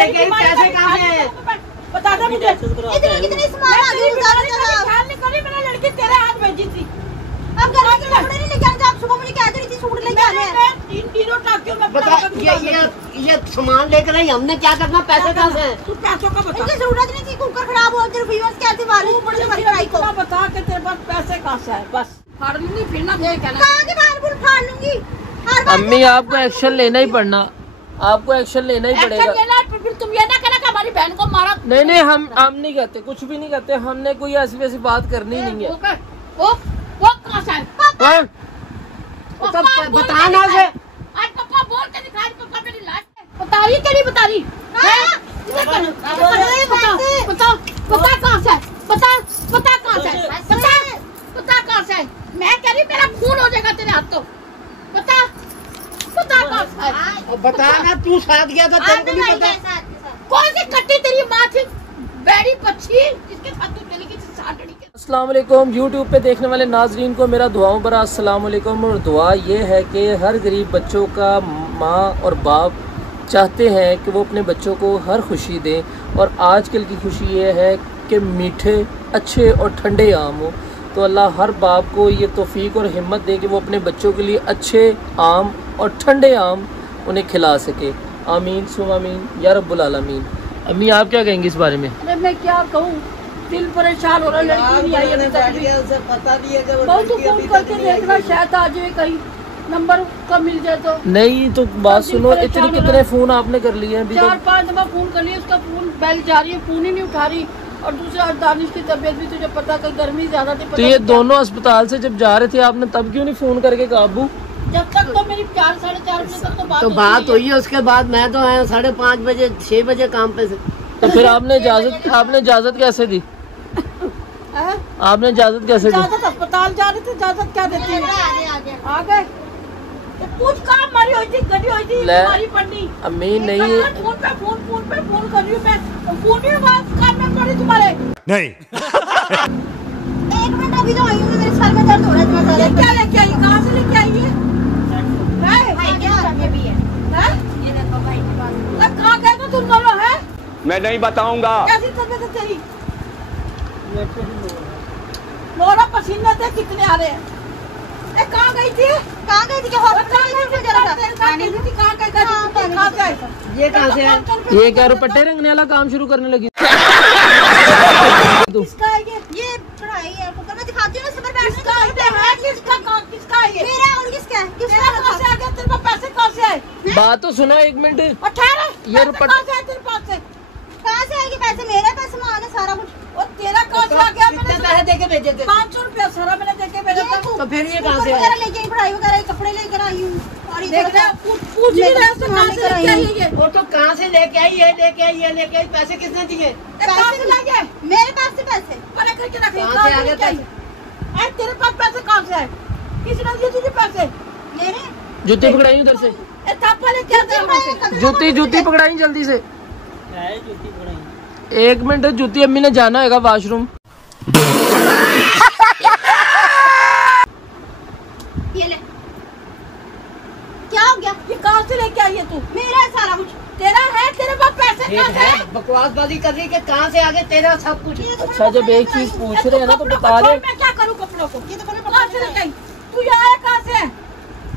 लेके पैसे कहाँ से? बता दे मुझे कितनी सामान आ गई ख्याल नहीं करी मैंने लड़की तेरे हाथ भेजी थी। अब घर के कपड़े नहीं लेके आने, आप सुबह मुझे कह रही थी सूट लेके आने हैं। तीन तीनों टाकियों में बता ये सामान लेकर आई, हमने क्या करना? पैसे कहाँ से? तू पैसों का बता। मुझे जरूरत नहीं थी, कुकर खराब हो तेरे व्यूअर्स कहते मालूम बड़ी हमारी लड़ाई को। बता के तेरे पास पैसे कहाँ से है? बस फाड़ लूंगी फिर ना ये कहना। कहाँ के बाहर बुल फाड़ लूंगी। अम्मी आपको एक्शन लेना ही पड़ना, आपको एक्शन लेना ही पड़ेगा। फिर तुम ये ना कहना कि हमारी बहन को मारा। नहीं हम नहीं कहते, कुछ भी नहीं कहते, हमने कोई ऐसी वैसी बात करनी नहीं है। वो कहाँ से है? बता ना से। आज पापा बोल के दिखा, पापा मेरी लाश बता रही क्या नहीं बता रही? बता कहाँ से? बता कहाँ से? बता कहाँ से? मैं कह रही मेरा खून हो जाएगा तेरे हाथ तो। बता कहाँ से? बता ना, तू साथ गया था, तेरे को नहीं पता? कौन सी कट्टी तेरी माँ थी? बैरी पक्षी जिसके साथ तू चली गई साटड़ी के। अस्सलाम वालेकुम, यूट्यूब पे देखने वाले नाजरीन को मेरा दुआओं भरा अस्सलाम वालेकुम। और दुआ ये है कि हर गरीब बच्चों का माँ और बाप चाहते हैं कि वो अपने बच्चों को हर खुशी दें, और आजकल की खुशी ये है कि मीठे अच्छे और ठंडे आम हो। तो अल्लाह हर बाप को ये तौफीक और हिम्मत दे कि वो अपने बच्चों के लिए अच्छे आम और ठंडे आम उन्हें खिला सके। आमीन सुम आमीन या रब्बुल आलमीन। अम्मी आप क्या कहेंगे इस बारे में? अरे मैं क्या कहूँ, दिल परेशान हो रहा है, लड़की नहीं आई अभी तक। पता नहीं है कि बहुत फोन करके देखना, शायद आ जाए कहीं नंबर का मिल जाए तो। नहीं तो बात सुनो, इतने कितने फोन आपने कर लिए हैं अभी? 4-5 दफा फोन कर लिया, उसका फोन बेल जा रही है, फोन ही नहीं उठा रही। और दूसरा दानिश की तबीयत भी तुझे पता था, गर्मी ज्यादा थी। तो ये दोनों अस्पताल से जब जा रहे थे आपने तब क्यों नहीं फोन करके कहा अब्बू? जब तक तो मेरी 4-4:30 बजे तक तो बात हुई है, उसके बाद मैं तो आया 5:30 बजे 6 बजे काम पे से। तो फिर आपने इजाजत कैसे दी? आपने इजाजत कैसे दी? इजाजत अस्पताल जा रहे थे, इजाजत क्या देती है? आ गए कुछ काम मरी हुई थी, गड़ी हुई थी, बीमारी पड़नी। अम्मी नहीं, फोन पे फोन कर रही हूँ मैं, फोन भी बात करना पड़ी तुम्हारे। नहीं 1 मिनट अभी तो आई हूँ, मेरे सर में दर्द हो रहा है इतना ज्यादा। क्या लेके आई? कहाँ से लेके आई है? कहाँ गए तो तुम दोनों है? मैं नहीं बताऊंगा। कैसी तबीयत है तेरी? लोरा पसीने थे कितने आ रहे हैं। कहाँ गई थी? क्या हॉस्पिटल में जरा कहाँ से आई? ये कहाँ से है? ये क्या रुपट्टे रंगने वाला काम शुरू करने लगी? किसका है ये पढ़ाई है, कुकर में दिखाती हूँ ना, सबर बैठ किसका है? किसका है ये? मेरा और किसका है? कहाँ से आ गया तेरे पास? पैसे कहाँ से आए? बात तो सुनो 1 मिनट। ये रुपट्टे कहाँ से आए तेरे पास? कहाँ से आएगी पैसे? मेरे पास सामान है सारा कुछ। और तेरा कहाँ से आ गया? मैंने पैसे देके भेजे थे 500 रुपया सारा मैंने देके भेजा था। तो फिर ये कहाँ से वगैरह लेके आई, पढ़ाई वगैरह कपड़े लेकर आई हूँ। और देख रहे पूछ नहीं रहे उससे कहाँ से लेके आई है ये? वो तो कहाँ से लेके आई है, लेके आई, पैसे किसने दिए? कहाँ से ला गए? मेरे पास से पैसे अरे करके रख। कहाँ से आ गए पैसे? तेरे पास पैसे कहाँ से आए? किसने दिए तुझे पैसे? मेरे जूती पकड़ाई उधर से, थापा लेके आते वहाँ से। जूती पकड़ाई जल्दी से। 1 मिनट, जूती अम्मी ने जाना होगा वॉशरूम। ये ले, क्या हो गया? ये कहाँ से लेके आई है तू? मेरा है सारा कुछ। तेरा है? तेरे पास पैसे कहाँ से है? बकवासबाजी कर रही है कि कहाँ से आ गए तेरा सब कुछ। अच्छा जब एक चीज पूछ रहे हैं ना तो बता रहे। मैं क्या करूँ कपड़ों को? ये तो कहाँ से लेके आई? तू यहाँ कहाँ से है?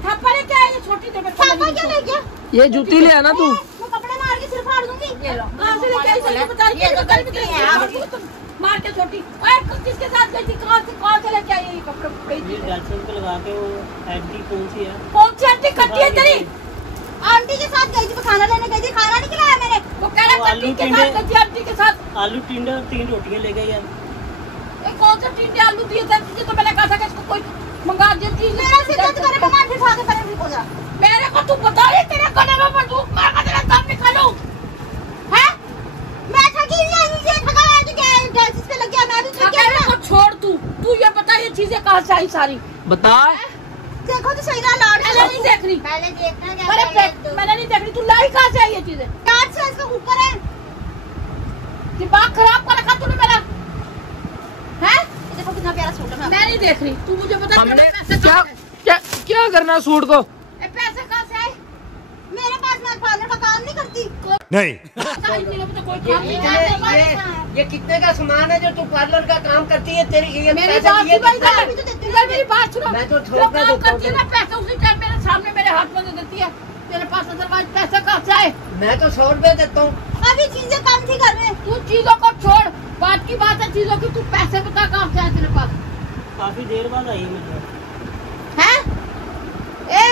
थापा लेके आई? ये छोटी दे थापा क्या ले गया? ये जूती ले आना तू। मैं कपड़े मार के सिर्फ फाड़ दूंगी। कहाँ से लेके आई? सही बता रही है। मार के छोटी। किसके साथ गई थी? कहाँ से लेके आई ये कपड़े? को लगा के वो आंटी कौन सी है? कौन सी आंटी? कट्टी है तेरी? आंटी के साथ गई थी, खाना लेने गई थी, खाना नहीं खिलाया मैंने। वो कह रहा कट्टी के साथ गई थी, आंटी के साथ। आलू टिंडे और 3 रोटियां ले गए यार। कौन सा टिंडे आलू दिए थे तुझे? तो मैंने कहा था कि इसको कोई मंगा देती। मेरा सिद्धांत करे मंगा के खा के परे भी हो जा। मेरे को तू बता रही तेरे गले में बंदूक मार के तेरा दम निकालूं? हैं? मैं ठगी नहीं आई हूँ, ये ठगा है तो क्या है? गैस पे लग गया, मैं भी तो क्या मेरे को छोड़ तू ये बता ये चीजें कहाँ से आई सारी? बता। देखो तो सही ना लाड मैंने नहीं देख रही। पहले देखना क्या? अरे मैंने नहीं देख रही। तू लाई कहाँ से आई ये चीजें? कार्ड से इसका कुकर है। दिमाग खराब कर रखा तूने मेरा। हैं? देखो कितना प्यारा सूट है। मैं नहीं देख रही। तू मुझे बता हमने पैसे कहाँ से? क्या करना सूट को? पैसे कहाँ से आए? मेरे पास मैं पार्लर का काम नहीं करती सकती। नहीं। ये कितने का सामान है जो तू पार्लर का काम करती है? तेरी ये मेरी पैसे बात दिए सुनो कितने? इधर, इधर मेरी बात सुनो। मैं तो जो थोक में काम देता करती है ना पैसा उसी टाइम मेरे सामने मेरे हाथ में दे देती है। तेरे पास अदरवाइज पैसा कहाँ से आए? मैं तो 100 रुपए देता हूँ। अभी चीजें कम थी घर में। तू चीजों को छोड़, बात की बात है चीजों की। तू पैसे बता कहाँ से आए तेरे पास? काफी देर बाद आई मतलब। है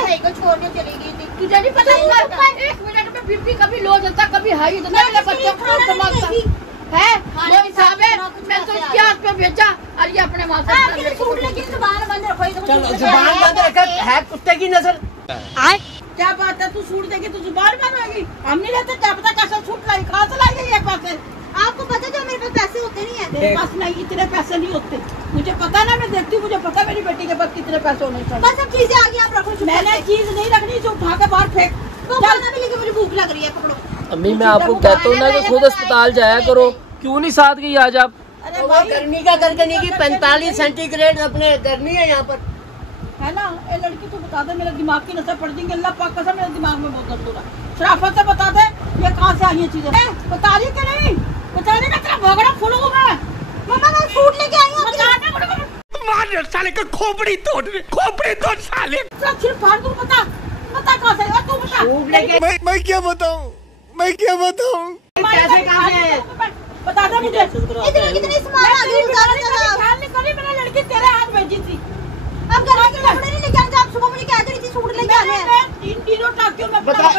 भाई को छोड़ने चली गई थी। तुझे नहीं पता होगा? 1 मिनट में बीपी कभी लो जाता कभी हाई जाता। मेरे बच्चों को संभालता है वो हिसाब है। मैं तो इसके हाथ में भेजा और ये अपने वहाँ से सूट लेके जुबान बंद रखो। चलो जुबान बंद रखा है कुत्ते की नस्ल। क्या बात है? तू सूट देगी तो जुबान बंद होगी? हम नहीं रहते क्या पता कैसा सूट लाई, कहाँ से लाई गई ये पैसे? आपको पता है जो मेरे पास पैसे होते नहीं है। मेरे पास नहीं, इतने पैसे नहीं होते। मुझे पता ना, मैं देखती हूँ, मुझे पता मेरी बेटी के पास कितने पैसे होने चाहिए। बस अब चीजें आगे आप रखो। मैंने चीज नहीं रखनी, जो उठा के बाहर फेंक। तो खाना भी लेके मुझे भूख लग रही है, पकड़ो। अम्मी मैं आपको कहता हूँ ना कि खुद अस्पताल जाया करो, क्यों नहीं साथ गई आज आप? अरे वो भाई गर्मी का करकनी की 45 सेंटीग्रेड अपने गर्मी है यहाँ पर। है ना, ये लड़की तो बता दे, मेरे दिमाग की नसें पड़ जाएंगी। अल्लाह पाक कसम मेरे दिमाग में बहुत दर्द हो रहा है। शराफत से बता दे ये कहाँ से आई है चीजें? बता रही कि नहीं? बता देगा तेरा भगड़ा फूलूंगा मैं। मम्मा मैं सूट लेके आई हूँ। मार साले का खोपड़ी तोड़ साले। सिर्फ फाड़ दूँ, बता कहाँ से? तू बता। सूट लेके मैं क्या बताऊं? पैसे कहाँ से आए? बता दे मुझे। कितनी सामान आ गई। ख्याल नहीं करी, मैंने लड़की तेरे हाथ भेजी थी। अब घर के कपड़े नहीं लेके आने। आप सुबह मुझे कहते रही थी सूट लेके आने हैं। तीनों टाकियों में बता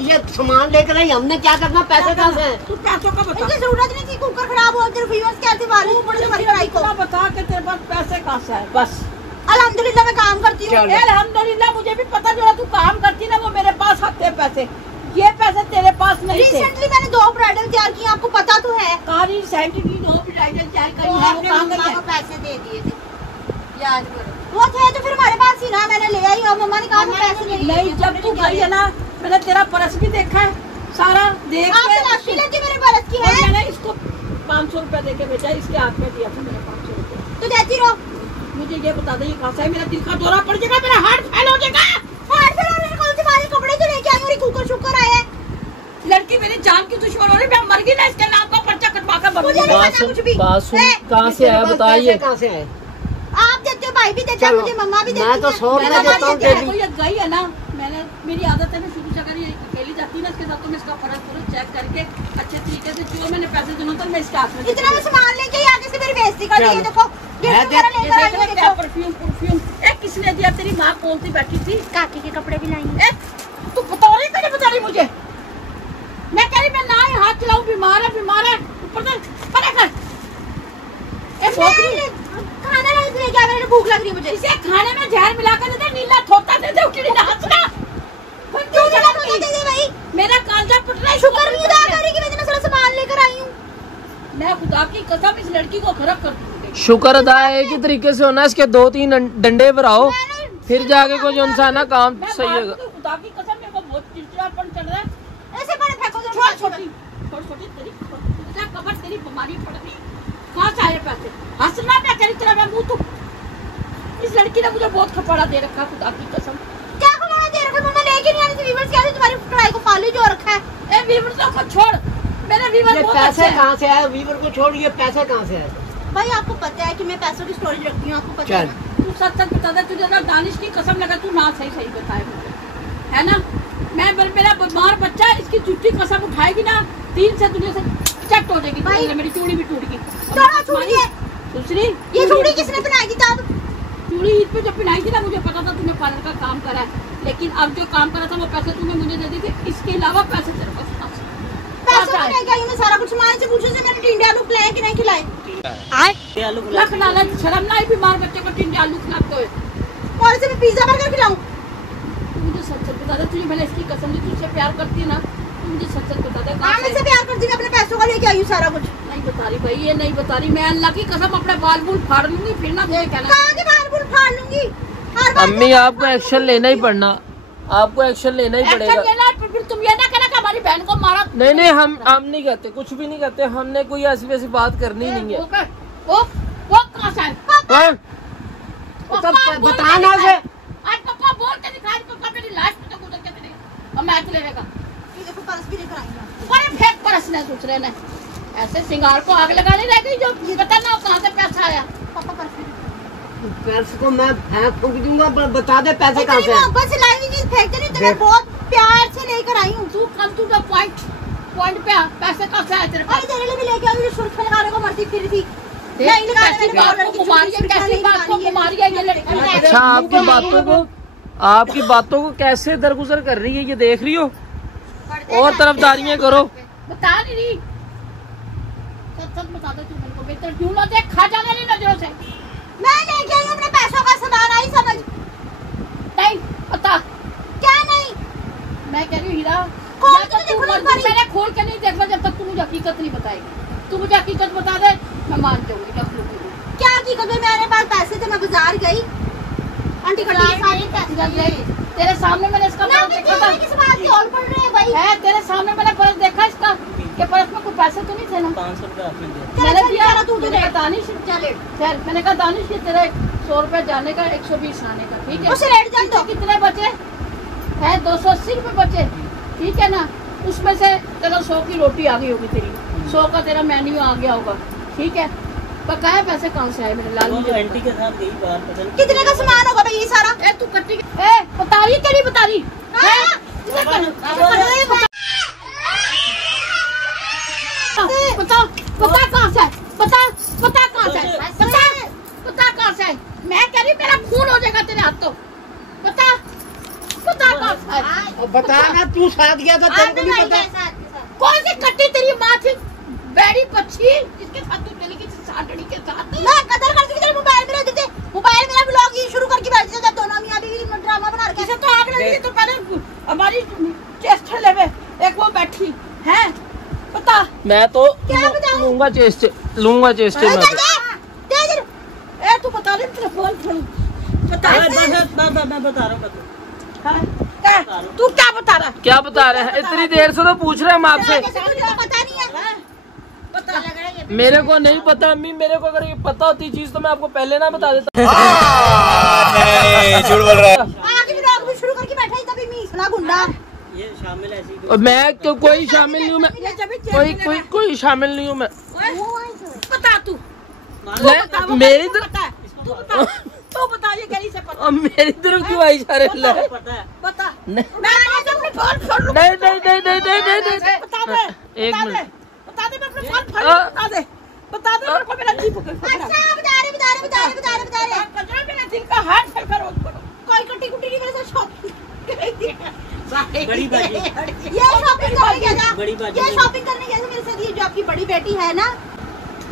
ये सामान लेकर आई, हमने क्या करना? पैसे कहाँ से? तू पैसों का बता। मुझे जरूरत नहीं थी। कुकर खराब हो तेरे व्यूअर्स कैसे मारे मुझे हमारी लड़ाई को। बता के तेरे पास पैसे कहाँ से आए? बस अल्हम्दुलिल्लाह मैं काम करती हूँ। अल्हम्दुलिल्लाह मुझे भी पता जो तू काम करती ना, वो मेरे पास आते हैं पैसे। ये पैसे तेरे पास नहीं थे। रिसेंटली मैंने 2 ब्राइडल तैयार की, आपको पता तो है। कारी सेंटिनी 2 ब्राइडल तैयार करी है, वो काम मम्मा नहीं को है। पैसे दे दिए थे, याद करो। वो थे तो फिर हमारे पास ही ना, मैंने ले आई और मम्मा ने कहा पैसे ले लिए। नहीं, जब तू गई है ना, मैंने तेरा पर्स भी देखा है सारा देख आपसे लाठी लेती मेरे बरस की है। मैंने इसको 500 रुपया देके भेजा, इसके हाथ में दिया था मैंने 500 रुपया। तो देती रहो। मुझे ये बता दे ये कहाँ से है? मेरा दिल का दौरा पड़ जाएगा, मेरा हार्ट फेल हो जाएगा। हाथ पे मैंने कौन से तुम्हारे कपड़े तो लेके आई और कुकर शुकर आए हैं। लड़की मेरी जान की दुश्मन हो रही, मैं मर गई ना, इसके नाम का पर्चा कटवा कर मुझे नहीं पता कुछ भी। बात सुन, कहाँ से आया बताइए? कहाँ से आए? आप देते हो, भाई भी देते हैं, मुझे मम्मा भी देती मैं तो है। 100 रुपए देता हूँ तो ये गई है ना, मैंने मेरी आदत है, मैं शुरू से अगर ये अकेली जाती है ना इसके साथ, तो मैं इसका फर्ज चेक करके अच्छे तरीके से जो मैंने पैसे दिनों तक मैं इसके हाथ में इतना मैं सामान लेके आगे से मेरी बेइज्जती कर दी है। देखो गिफ्ट वगैरह लेकर आई हूँ। क्या देखो परफ्यूम किसने दिया? तेरी माँ कौन सी बैठी थी? काकी के कपड़े भी लाई। तू बता रही कि नहीं बता रही मुझे? मैं कह रही मैं ना ही हाथ चलाऊं, बीमार है ऊपर से पता कर। खाना लेके आ, मेरे भूख लग रही है मुझे। इसे खाने में जहर मिला कर दे, नीला थोता दे दे, उठी ना हंसना। क्यों नीला थोता दे दे भाई? मेरा कांजा फट रहा है। शुक्र नहीं अदा कर रही कि मैं इतना सारा सामान लेकर आई हूँ। मैं खुदा की कसम इस लड़की को खराब कर दूंगी। शुक्र अदा एक ही तरीके से होना, इसके 2-3 डंडे भराओ, फिर जाके कोई जो इंसान ना काम सही होगा। खुदा की कसम मेरे को बहुत चिड़चिड़ापन चढ़ रहा है। ऐसे बड़े फेंको तो छोटी तेरी कबर तेरी बीमारी पड़ गई। कहाँ से आए पैसे? हंसना क्या तेरी तरह मैं मुँह तो। इस लड़की ने मुझे बहुत खपाड़ा दे रखा, खुदा की कसम। क्या खबर दे रखा? मम्मा लेके नहीं आ रही थी। व्यूअर्स कह रहे तुम्हारी पढ़ाई को फॉलो जो रखा है। ए व्यूअर्स को छोड़, मेरे व्यूअर्स ये बहुत पैसे अच्छे हैं। कहाँ से आए? वीवर को छोड़, ये पैसे कहाँ से आए? भाई आपको पता है कि मैं पैसों की स्टोरेज रखती हूँ, आपको पता है ना। तू सच बता दे, तुझे ना दानिश की कसम लगा, तू ना सही बताए मुझे, है ना? मैं मेरा बीमार बच्चा है, इसकी झूठी कसम उठाएगी ना, 3 से दुनिया से चट हो जाएगी। भाई मेरी चूड़ी भी टूट गई। थोड़ा छूट गया। दूसरी ये चूड़ी किसने बनाई थी तब? चूड़ी ईद पे जब पहनाई थी ना, मुझे पता था तूने पार्लर का काम करा है, लेकिन अब जो काम करा था वो पैसे तूने मुझे दे दिए थे, इसके अलावा पैसे तेरे पास पैसों को लेके आई हूँ मैं सारा कुछ। माँ से पूछो से मैंने टिंडे आलू खिलाए कि नहीं खिलाए। आलू लख नाला शर्म ना आई बीमार बच्चे को टिंडे आलू खिलाते हुए। और इसे मैं पिज्जा बर्गर खिलाऊं? मुझे सच बता दे, तुझे मैंने इसकी कसम दी, तुझसे प्यार करती है ना, तू मुझे सच बता दे। हाँ मैं से प्यार करती हूँ, अपने पैसों का लेके आई हूँ सारा कुछ। नहीं बता रही भाई, ये नहीं बता रही। मैं अल्लाह की कसम अपने बाल बूल फाड़ लूंगी, फिर ना ये कहना। कहाँ के बाल बूल फाड़ लूंगी? हर बार अम्मी आपको एक्शन लेना ही पड़ना, आपको एक्शन लेना ही पड़ेगा। एक्शन लेना है, फिर तुम ये ना कहना कि हमारी बहन को मारा। नहीं हम नहीं कहते, कुछ भी नहीं कहते, हमने कोई ऐसी वैसी बात करनी नहीं है। वो कहाँ से आए? हाँ? बताना से आज पापा बोल के दिखा, पापा मेरी लाइफ में तो गुजर के नहीं, अब मैच लेने का देखो पर्स भी लेकर आई हूँ। अरे फेंक परस ने दूसरे ने ऐसे सिंगार को आग लगाने रह गई जो पता ना कहाँ से पैसा आया। पापा पर्स भी पैसे को मैं फूक दूंगा, पर बता दे पैसे कहाँ से। मोहब्बत से लाई हुई चीज फेंकते नहीं, तो मैं बहुत प्यार से लेकर आई हूँ। तू कम टू द पॉइंट पे आ, पैसे कहाँ से आए तेरे पास? अरे तेरे लिए भी लेके आई, मुझे सुर्ख लगाने को मरती फिर थी। नहीं निकाल, कैसी बात को कुमारी है, कैसी बात को कुमारी है ये लड़की। अच्छा, आपकी बातों को कैसे दरगुजर कर रही है ये देख रही हो, और तरफदारियां करो। बता नहीं रही, सच बता दो तू मेरे को, बेहतर क्यों ना देख, खा जाने नहीं नजरों से। मैं लेके आई हूँ अपने पैसों का सामान, आई समझ? नहीं पता क्या नहीं? मैं कह रही हूँ हीरा, कौन या तो तू मैंने खोल के नहीं देखना जब तक तू मुझे हकीकत नहीं बताएगी। तू मुझे हकीकत बता दे, मैं मान जाऊंगी। क्या हकीकत है? मेरे पास पैसे थे, मैं बाजार गई, आंटी खड़ी तेरे सामने मैंने इसका पर्स देखा था। किस बात की और पड़ रहे हैं भाई? है तेरे सामने मैंने पर्स देखा इसका, के पर्स में कोई पैसे तो नहीं थे ना? 500 रुपए आपने दिया। मैंने दिया। तू मैंने कहा दानिश चले, मैंने कहा दानिश ये तेरा 100 रुपए जाने का, 120 आने का, ठीक है? उसे रेट जान दो। कितने बचे है? 280 रुपए बचे, ठीक है ना? उसमें से तेरा 100 की रोटी आ गई होगी, तेरी 100 का तेरा मेन्यू आ गया होगा, ठीक है? बकाया पैसे कहाँ से आए मेरे लाल? वो आंटी के साथ गई बाहर, पता नहीं कितने का सामान होगा भाई ये सारा? ए तू कट्टी बता रही क्या नहीं बता रही? पता कहाँ से? पता कहाँ से? पता कहाँ से? मैं कह रही मेरा खून हो जाएगा तेरे हाथ तो। पता कहाँ से? बता ना, तू साथ गया था, तेरे को नहीं पता? कौन सी कट्टी तेरी माँ थी? बैरी पक्षी जिसके साथ तू चली गई, साटड़ी के साथ। मैं कदर करती थी, मोबाइल में रहते थे, मोबाइल मेरा ब्लॉग ये शुरू करके बैठ जाते, दोनों मियां बीवी ड्रामा बना रखे। इसे तो आग लगी तो पहले हमारी चेस्ट लेवे एक वो बैठी है। पता मैं तो क्या बताऊं? लूंगा चेस्ट दे ए तू बता रही तेरा फोन खोलू बता। मैं बता रहा हूँ। तू क्या बता रहा? क्या बता रहे हैं? इतनी देर से तो पूछ रहे हैं हम आपसे। पता नहीं है। पता लग रहा है मेरे को नहीं पता अम्मी, मेरे को अगर ये पता होती चीज तो मैं आपको पहले ना बता देता। नहीं, झूठ बोल रहा है। आगे ब्लॉग भी शुरू करके बैठा ही तभी मीसला गुंडा। ये शामिल ऐसी और मैं कोई शामिल नहीं हूँ, मैं कोई शामिल नहीं हूँ मैं। बता तू मेरी तरफ तू बता ये गली से पता। मेरी तरफ क्यों आई सारे? पता है। बता नहीं मैं अपने फोन खोल लूं। नहीं बता दे एक मिनट। बता दे मैं अपने फोन खोल बता दे मेरे को मेरा जीप अच्छा बता रहे कचरा मेरा दिल का हाथ फेंक रोक करो। कोई कट्टी कुट्टी नहीं, मेरे साथ शॉपिंग बड़ी बाजी। ये शॉपिंग करने गया था, बड़ी बाजी। ये शॉपिंग करने गया था मेरे साथ। ये जो आपकी बड़ी बेटी है ना,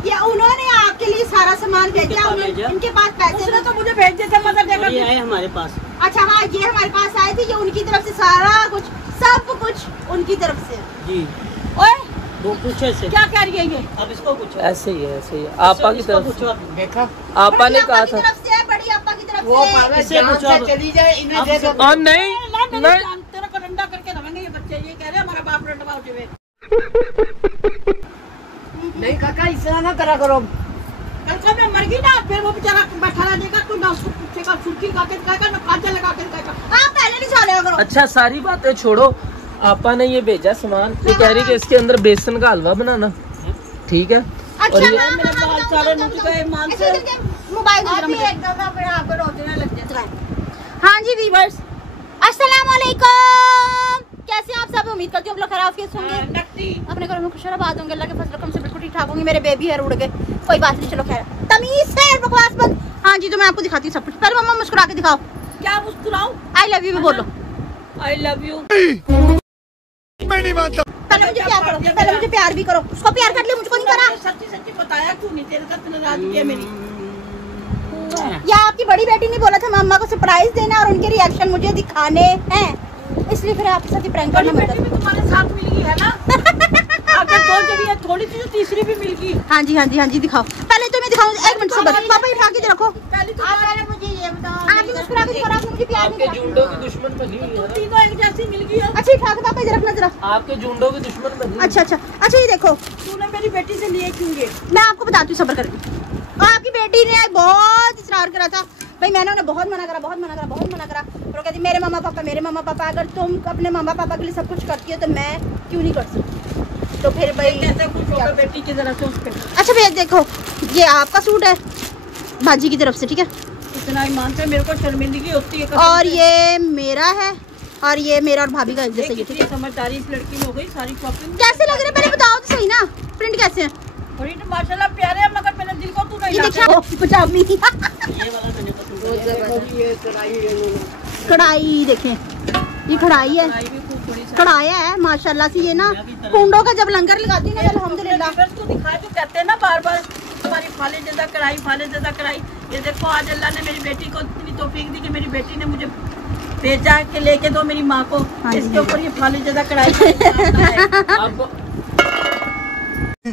ये उन्होंने आपके लिए सारा सामान भेजा, इनके पास पैसे उसने तो मुझे भेज दिए थे मदर और ये देकर। आए हमारे पास। अच्छा हाँ, ये हमारे पास आए थे, ये उनकी तरफ से सारा कुछ, सब कुछ उनकी तरफ से। जी ओए वो पूछे से क्या कह रही है ये? अब इसको पूछो। ऐसे ही है। आपा की तरफ पूछो। देखा, आपा ने कहा था। बड़ी आपा की तरफ से है, बड़ी आपा की तरफ वो से। पावे इससे जान पूछो से अब। चली जाए, इन्हें दे दो। और नहीं तेरा को डंडा करके रखेंगे ये बच्चे। ये कह रहे हमारा बाप रंडवा हो जाए। नहीं काका, इतना ना करा करो। कल को मैं मर गई ना, फिर वो बेचारा बैठा रह जाएगा, कोई ना उसको पूछेगा, छुटकी खा के खाएगा ना, कांचा लगा के खाएगा। आप पहले नहीं चले करो। अच्छा सारी बातें छोड़ो, आपा ने ये भेजा सामान, ये कह रही कि इसके अंदर बेसन का हलवा बनाना, ठीक है? अच्छा और ये हाँ, मेरे हाँ, बाल बताओ, सारे बताओ, नुच बताओ। गए, मान ऐसे से। करके मोबाइल दे दो मुझे। हाँ जी वीवर्स, अस्सलाम वालेकुम। कैसे हैं आप सब? उम्मीद करती हूँ आप लोग खराब के होंगे, अपने घरों में खुश आबाद होंगे, अल्लाह के फजल करम से बिल्कुल ठीक ठाक होंगे। मेरे बेबी है उड़ गए, कोई बात नहीं, चलो खैर, तमीज से बकवास बंद। हाँ जी, तो मैं आपको दिखाती हूँ सब कुछ। पहले मम्मा मुस्कुरा के दिखाओ, क्या मुस्कुराऊं? आई लव यू भी बोलो। I love you. मैं नहीं मानता। पहले मुझे प्यार करो, पहले मुझे प्यार भी करो। उसको प्यार कर लिया, मुझको नहीं करा। सच्ची सच्ची बताया क्यों नहीं? तेरे साथ नाराजगी है मेरी। या आपकी बड़ी बेटी ने बोला था मम्मा को सरप्राइज देना और उनके रिएक्शन मुझे दिखाने हैं, इसलिए फिर आपके साथ ही प्रैंक बड़ी करना बेटी पड़ता भी तुम्हारे साथ मिल गई है ना? आगे दो जब ये थोड़ी सी, तीसरी भी मिल गई। है। हाँ जी हाँ जी हाँ जी, दिखाओ। पहले तो मैं दिखाऊँ, एक मिनट सबर। पापा उठा के रखो। पहले तो मुझे ये बताओ, आप भी मुस्कुरा के दिखाओ, आपने मुझे प्यार आपके नहीं झुंडों की दुश्मन बनी हुई है ना? तीनों एक जैसी मिल गई है। अच्छा उठा के पापा इधर रखना जरा। आपके झुंडों की दुश्मन बनी हुई है। अच्छा अच्छा अच्छा, ये देखो, तूने मेरी बेटी से लिए क्यों ये? मैं आपको बताती हूँ सबर करके। आपकी बेटी ने बहुत इसरार करा था भाई मैंने उन्हें बहुत मना करा और वो कहती मेरे मामा पापा, अगर तुम अपने मामा पापा के लिए सब कुछ करती हो तो मैं क्यों नहीं कर सकती। तो फिर भाई कैसे कुछ होगा बेटी की जरा सोच पे। अच्छा भैया देखो ये आपका सूट है बाजी की तरफ से, ठीक है, इतना ईमान से मेरे को शर्मिंदगी होती है। और ये मेरा है और ये मेरा और भाभी का जैसे ये, ठीक है। समझदारी इस लड़की में हो गई सारी शॉपिंग। कैसे लग रहे पहले बताओ तो सही ना, प्रिंट कैसे है? प्रिंट माशाल्लाह प्यारे है मगर मेरे दिल को तू नहीं ये लाता। देखिए पजामी ये वाला मैंने पसंद बहुत जबरदस्त ये कढ़ाई कढ़ाई देखें, ये कढ़ाई है, कढ़ाई भी खूब बड़ी सी। कढ़ाया है माशाल्लाह से। ये ना कुंडों का जब लंगर लगाती हूँ ना अल्हम्दुलिल्लाह। तो दिखाए तो कहते हैं ना बार बार हमारी फाले ज्यादा कढ़ाई। ये देखो आज अल्लाह ने मेरी बेटी को इतनी तौफीक दी कि मेरी बेटी ने मुझे भेजा के लेके दो मेरी माँ को। इसके ऊपर ये फाले ज्यादा कढ़ाई अब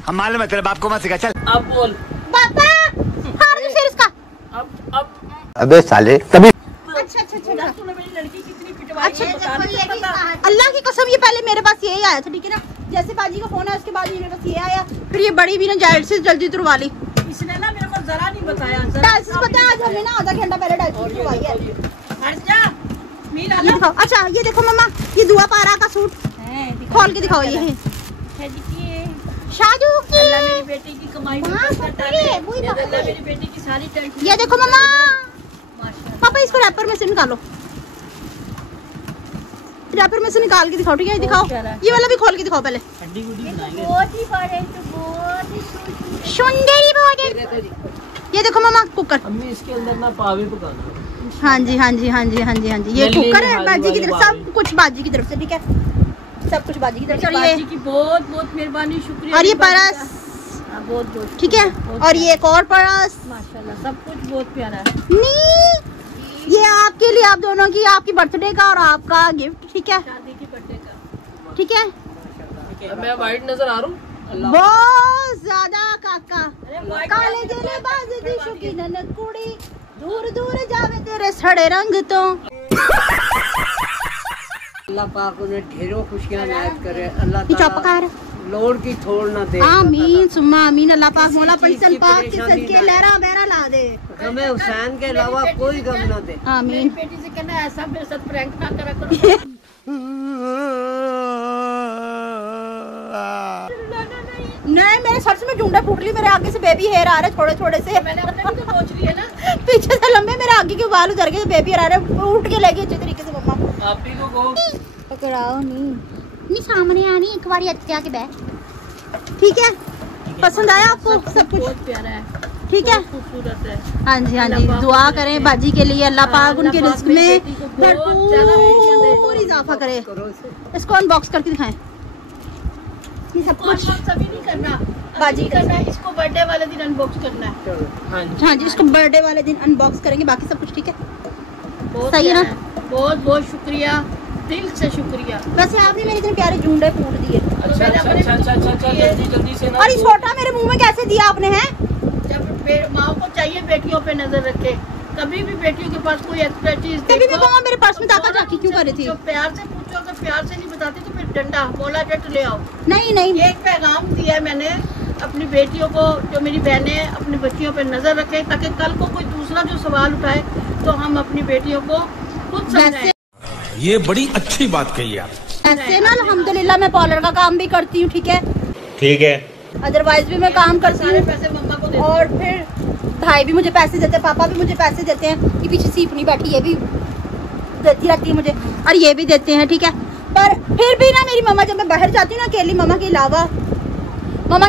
हम मालूम है तेरे बाप को मत सिखा चल। अब बोल पापा हार जो शेर इसका। अब अबे साले तभी अच्छा तूने मेरी लड़की कितनी पिटवाई अच्छा है, बता नहीं सकता। अल्लाह की कसम ये पहले मेरे पास यही आया था, ठीक है ना, जैसे बाजी का फोन है उसके बाद मेरे पास ये आया, फिर ये बड़ी भी ना जाहिर से जल्दी तुरवा ली। इसने ना मेरे को जरा नहीं बताया। डायलिसिस पता है आज हमने ना आधा घंटा पहले डायलिसिस करवाई है। हट जा मील ये आला दिखाओ, अच्छा ये देखो मम्मा ये दुआ पारा का सूट खोल के दिखाओ। ये है शादू की, अल्लाह मेरी बेटी की कमाई में हाँ, बरकत डाले। पकड़े, वही अल्लाह पकड़े। मेरी बेटी की सारी टेंशन। ये देखो मम्मा, माशाल्लाह पापा इसको रैपर में से निकालो, रैपर में से निकाल के दिखाओ, ठीक है, ये दिखाओ, ये वाला भी खोल के दिखाओ पहले। हड्डी गुड्डी बनाएंगे। सुंदरी बहुत है। ये देखो मम्मा कुकर, अम्मी इसके अंदर ना पावे पकाना। हाँ जी ये नल्ली कुकर है निहाल बाजी की तरफ, वाली सब कुछ बाजी की तरफ से, ठीक है, सब कुछ बाजी की तरफ से। और बाजी ये की बहुत बहुत मेहरबानी, शुक्रिया। और ये बाजी परस, का। बहुत बहुत ठीक है, और ये एक और परस माशाल्लाह सब कुछ बहुत प्यारा है। नी, ये आपके लिए, आप दोनों की, आपकी बर्थडे का और आपका गिफ्ट, ठीक है, शादी की बर्थडे का। ठीक है। अब मैं वाइट नजर आ रहा हूँ। अल्लाह बहुत ज्यादा काका अरे वाइट काले दिले बाज दी शौकीन न कुड़ी, दूर दूर जावे तेरे सड़े रंग तो। अल्लाह पाक उन्हें ढेरों खुशियां इनायत करे। अल्लाह ये चौप ताला कर लोड़ की थोड़ ना दे। आमीन सुम्मा आमीन। अल्लाह पाक मौला किसी चीज पंचन की पाक के परेशानी सदके ना आए। लहरा बहरा ला दे। हमें हुसैन के अलावा कोई गम ना दे। मेरी आमीन। बेटी से कहना ऐसा मेरे साथ प्रैंक ना करा करो। नहीं मेरे सर से में झुंडा फूट ली, मेरे आगे से बेबी हेयर आ रहे थोड़े थोड़े से, मैंने अपने भी तो सोच लिया ना। पीछे से लंबे मेरे आगे के बाल उतर गए, बेबी हेयर आ रहे, उठ के लेगी अच्छे तरीके से मम्मा। आप ही को कहो पकड़ाओ नहीं सामने आनी एक बार अच्छे आके बैठ, ठीक है। पसंद आया आपको सब कुछ? बहुत प्यारा है, ठीक है, खूबसूरत है। हाँ जी दुआ करें बाजी के लिए, अल्लाह पाक उनके अल्लाह रिस्क पाक मेरी में बेटी को बहुत ज्यादा खुशियां दे। भरपूर इजाफा करे। करो इसे। इसको अनबॉक्स करके दिखाएं, ये सब कुछ सभी नहीं करना, बाजी बाजी करना, इसको बर्थडे वाले दिन अनबॉक्स करना है। चलो हाँ जी हाँ जी इसको बर्थडे वाले दिन अनबॉक्स करेंगे, बाकी सब कुछ ठीक है। बहुत सही है ना? प्यारा बहुत बहुत शुक्रिया, दिल से शुक्रिया। वैसे आपने मेरे इतने प्यारे झुंडे फूट दिए, अच्छा जल्दी से ना और ये छोटा मेरे मुंह में कैसे दिया आपने है? जब माँ को चाहिए बेटियों पे नजर रखे, कभी भी बेटियों के पास कोई एक्सपर्टीज तभी मैं कहूँगा मेरे पर्स में ताका झाकी क्यों कर रही थी? जो प्यार से पूछो, अगर प्यार से नहीं बताती तो फिर डंडा बोला जट ले आओ। नहीं ये एक पैगाम दिया है मैंने अपनी बेटियों को, जो मेरी बहनें अपनी बच्चियों पे नजर रखें, ताकि कल को कोई दूसरा जो सवाल उठाए तो हम अपनी बेटियों को खुद समझाएं। ये बड़ी अच्छी बात कही आप। ऐसे ना अल्हम्दुलिल्लाह मैं पार्लर का काम भी करती हूँ, ठीक है, ठीक है। अदरवाइज भी मैं काम करती सारे हूँ, पैसे मम्मा को दे और फिर भाई भी मुझे पैसे देते हैं, पापा भी मुझे पैसे देते हैं, ये पीछे सीप नहीं बैठी ये भी देती रहती है मुझे, और ये भी देते हैं, ठीक है। पर फिर भी ना मेरी मम्मा जब मैं बाहर जाती हूँ ना अकेली, मम्मा के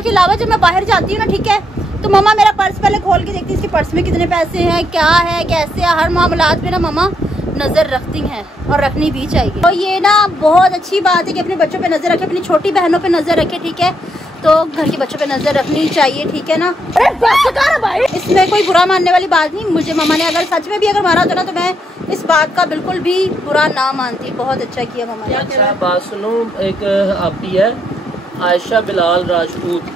अलावा जब मैं बाहर जाती हूँ ना, ठीक है, तो मम्मा मेरा पर्स पहले खोल के देखती है, इसके पर्स में कितने पैसे हैं, क्या है, कैसे है, हर मामलात में ना मम्मा नज़र रखती हैं, और रखनी भी चाहिए। तो ये ना बहुत अच्छी बात है कि अपने बच्चों पे नज़र रखे, अपनी छोटी बहनों पे नज़र रखे, ठीक है, तो घर के बच्चों पे नज़र रखनी चाहिए, ठीक है ना। भाई इसमें कोई बुरा मानने वाली बात नहीं, मुझे मम्मा ने अगर सच में भी अगर मारा होता ना तो मैं इस बात का बिल्कुल भी बुरा ना मानती। बहुत अच्छा किया मम्मा ने। अच्छा बात सुनो, एक आपी है आयशा बिलाल राजपूत,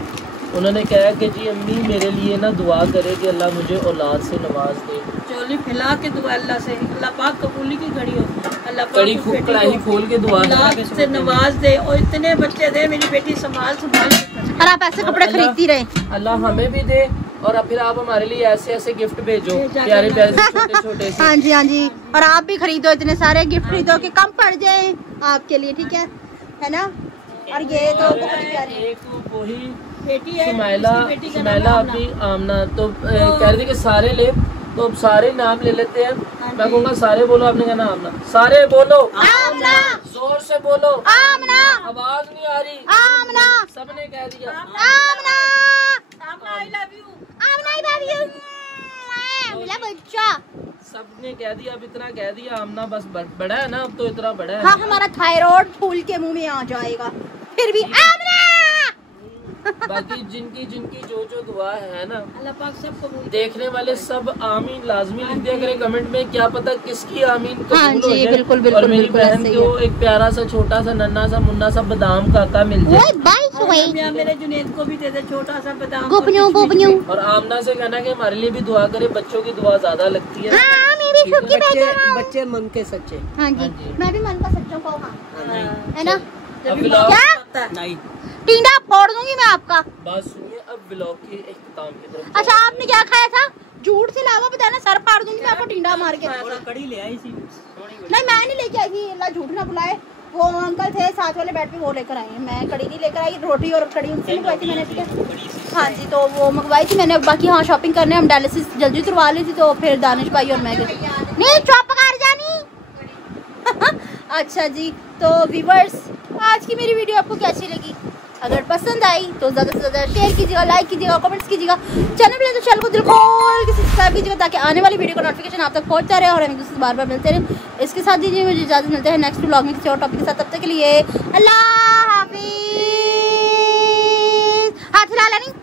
उन्होंने कहा कि जी अम्मी मेरे लिए ना दुआ करे कि अल्लाह मुझे औलाद से नवाज दे। चोली फैला के दुआ अल्लाह से, अल्लाह पाक कबूली की घड़ी हो, अल्लाह पाक कड़ी उस बेटी कढ़ाई को खोल के दुआ औलाद से नवाज दे, और इतने बच्चे दे मेरी बेटी संभाल के। और आप ऐसे कपड़े खरीदती रहे। अल्लाह हमें भी दे और अब फिर आप हमारे लिए ऐसे ऐसे गिफ्ट भेजो प्यारे प्यारे छोटे छोटे से। हाँ जी हाँ जी, और आप भी खरीदो, इतने सारे गिफ्ट खरीदो कि कम पड़ जाए आपके लिए, ठीक है ना। और ये तो बहुत प्यारे, एक वही बेटी है, सुमैला उसकी बेटी का नाम सुमैला आमना। अपनी आमना, तो कह रही थी कि सारे ले, तो अब सारे नाम ले लेते हैं। मैं कहूँगा सारे बोलो, आपने कहना आमना, सारे बोलो, आमना, जोर से बोलो, आमना, आवाज नहीं आ रही, आमना, सबने कह दिया आमना, आमना आई लव यू। आमना ही भाभी मिला बच्चा। सबने कह दिया, अब इतना कह दिया, आमना बस बड़ा है ना, अब तो इतना बड़ा है। हाँ हमारा थायराइड फूल के मुंह में आ जाएगा, फिर भी आमना। बाकी जिनकी जिनकी जो जो दुआ है ना, अल्लाह पाक सबको कबूल देखने वाले सब आमीन लाजमी लिख दिया करें कमेंट में, क्या पता किसकी आमीन हाँ कबूल हो जी, जाए। बिल्कुल बिल्कुल और मेरी बिल्कुल बहन ऐसे ही को एक प्यारा सा छोटा सा नन्ना सा मुन्ना सा बादाम काका मिल है। जाए। बाय सुबह मेरे जुनेद को भी दे दे छोटा सा बादाम। गोपनियों गोपनियों। और आमना से कहना कि हमारे लिए भी दुआ करे, बच्चों की दुआ ज्यादा लगती है। हाँ मेरी सुखी बेटा। बच्चे मन के सच्चे। हाँ जी, मैं भी मन का सच्चा पाऊँ, है ना। अब व्लॉग क्या नहीं टींडा फोड़ दूंगी मैं आपका। बात सुनिए, अब व्लॉग के इख्तिताम की तरफ। अच्छा आपने क्या खाया था? झूठ से अलावा बताना, सर फाड़ दूंगी मैं आपको टींडा मार के। कड़ी ले आई थी। नहीं मैं नहीं लेके आई थी, अल्लाह झूठ ना बुलाए। वो अंकल थे साथ वाले बेड पे, वो लेकर आए हैं। मैं कड़ी नहीं लेकर आई, रोटी और कड़ी उनसे मंगवाई थी मैंने, ठीक है। हाँ जी, तो वो मंगवाई थी मैंने। बाकी हाँ शॉपिंग करने हम डायलिसिस जल्दी करवा ली थी, तो फिर दानिश भाई और मैं गए। नहीं चुप कर जानी। अच्छा जी, तो व्यूअर्स आज की मेरी वीडियो आपको कैसी लगी? अगर पसंद आई तो ज़्यादा से ज़्यादा शेयर कीजिएगा, लाइक कीजिएगा, कमेंट्स कीजिएगा। चैनल पे तो चैनल को दिल खोल के सब्सक्राइब कीजिएगा, ताकि आने वाली वीडियो का नोटिफिकेशन आप तक पहुंचता रहे और हम एक दूसरे से बार बार मिलते रहे। इसके साथ दीजिए मुझे इजाज़त, मिलते हैं नेक्स्ट व्लॉग में किसी और टॉपिक के साथ। तब तक के लिए अल्लाह हाफिज़। हाथ हिला लेनी।